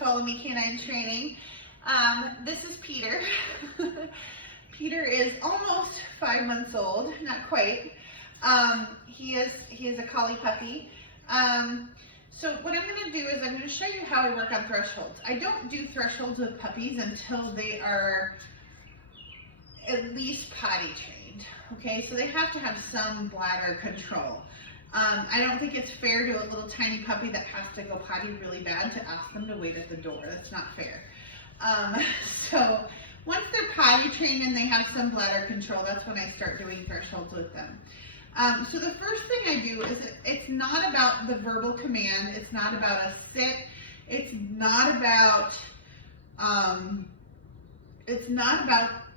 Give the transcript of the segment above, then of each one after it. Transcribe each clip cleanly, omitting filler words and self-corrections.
Follow Me Canine Training. This is Peter. Peter is almost 5 months old, not quite. He is a collie puppy. So what I'm going to do is I'm going to show you how I work on thresholds. I don't do thresholds with puppies until they are at least potty trained. Okay, so they have to have some bladder control. I don't think it's fair to a little tiny puppy that has to go potty really bad to ask them to wait at the door. That's not fair. So once they're potty trained and they have some bladder control, that's when I start doing thresholds with them. So the first thing I do is it's not about the verbal command. It's not about a sit. It's not about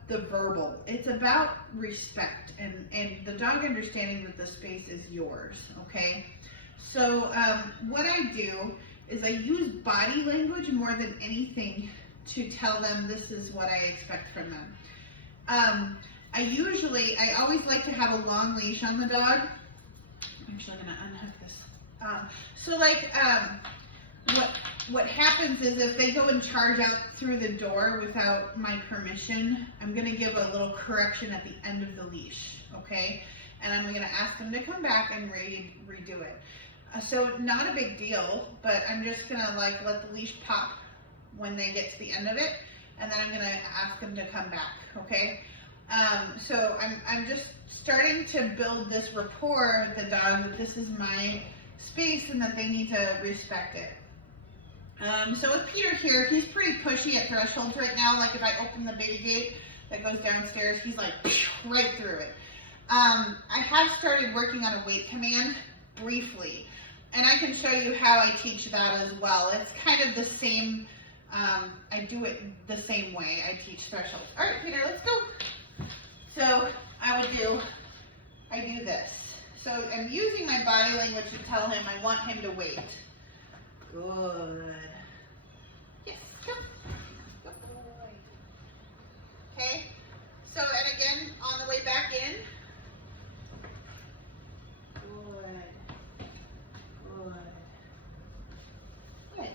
the verbal. It's about respect and the dog understanding that the space is yours, okay? So what I do is I use body language more than anything to tell them this is what I expect from them. I always like to have a long leash on the dog. I'm actually gonna unhook this. What happens is if they go and charge out through the door without my permission, I'm going to give a little correction at the end of the leash, okay? And I'm going to ask them to come back and redo it. So not a big deal, but I'm just going to let the leash pop when they get to the end of it, and then I'm going to ask them to come back, okay? So I'm just starting to build this rapport with the dog that this is my space and that they need to respect it. So with Peter here, he's pretty pushy at thresholds right now. Like if I open the baby gate that goes downstairs, he's like right through it. I have started working on a wait command briefly, and I can show you how I teach that as well. It's kind of the same, I do it the same way I teach thresholds. All right, Peter, let's go. So I do this. So I'm using my body language to tell him I want him to wait. Good. Yes, come. Good boy. Okay. So, and again, on the way back in. Good. Good. Good.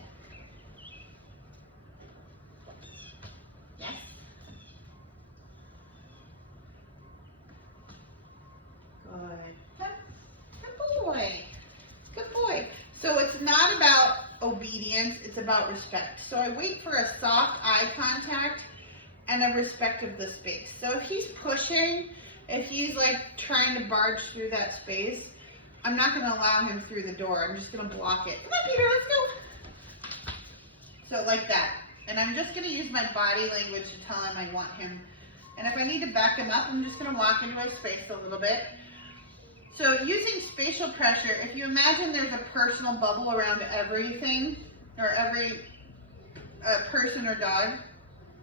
Yes. Good. Good boy. Good boy. So it's not about obedience, it's about respect. So I wait for a soft eye contact and a respect of the space. So if he's pushing, if he's like trying to barge through that space, I'm not going to allow him through the door. I'm just going to block it. Come on, Peter, let's go. So like that. And I'm just going to use my body language to tell him I want him. And if I need to back him up, I'm just going to walk into his space a little bit. So using spatial pressure, if you imagine there's a personal bubble around everything, or every person or dog,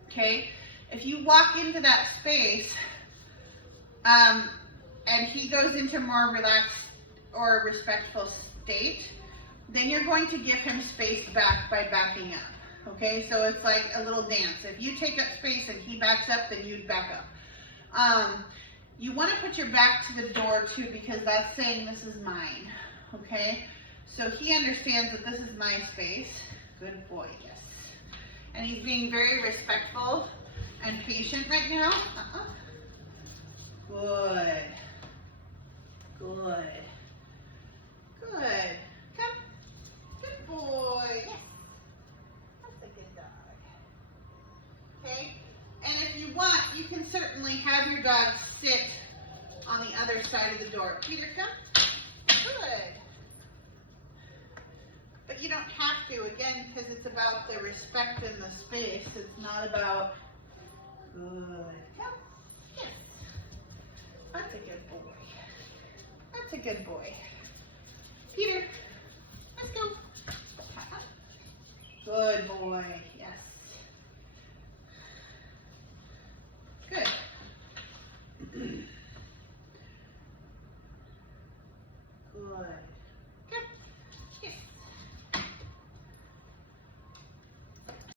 okay? If you walk into that space, and he goes into a more relaxed or respectful state, then you're going to give him space back by backing up, okay? So it's like a little dance. If you take up space and he backs up, then you'd back up. You want to put your back to the door too, because that's saying this is mine, okay? So he understands that this is my space. Good boy, yes. And he's being very respectful and patient right now. Good. Good. Good. Come. Good boy. Yes. That's a good dog. Okay? And if you want, you can certainly have your dog sit on the other side of the door. Peter, come. Good. But you don't have to, again, because it's about the respect in the space. It's not about, good. Come. Yes. That's a good boy. That's a good boy. Peter, let's go. Good boy. Yes. Good.